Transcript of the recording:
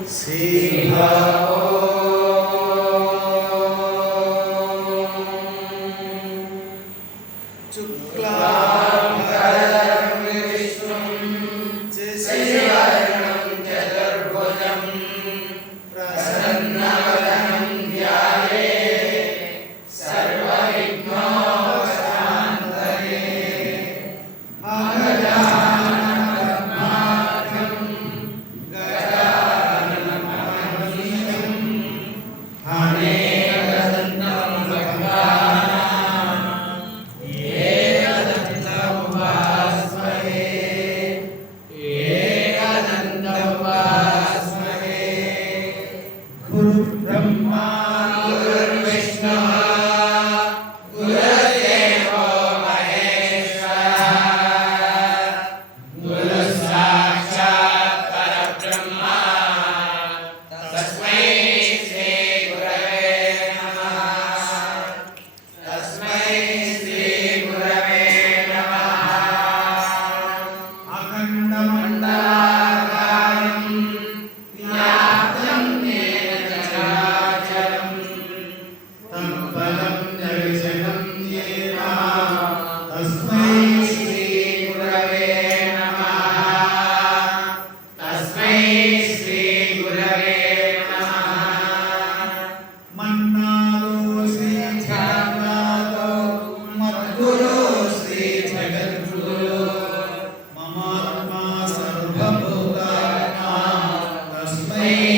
Shukla Shukla गुरुब्रह्मा me.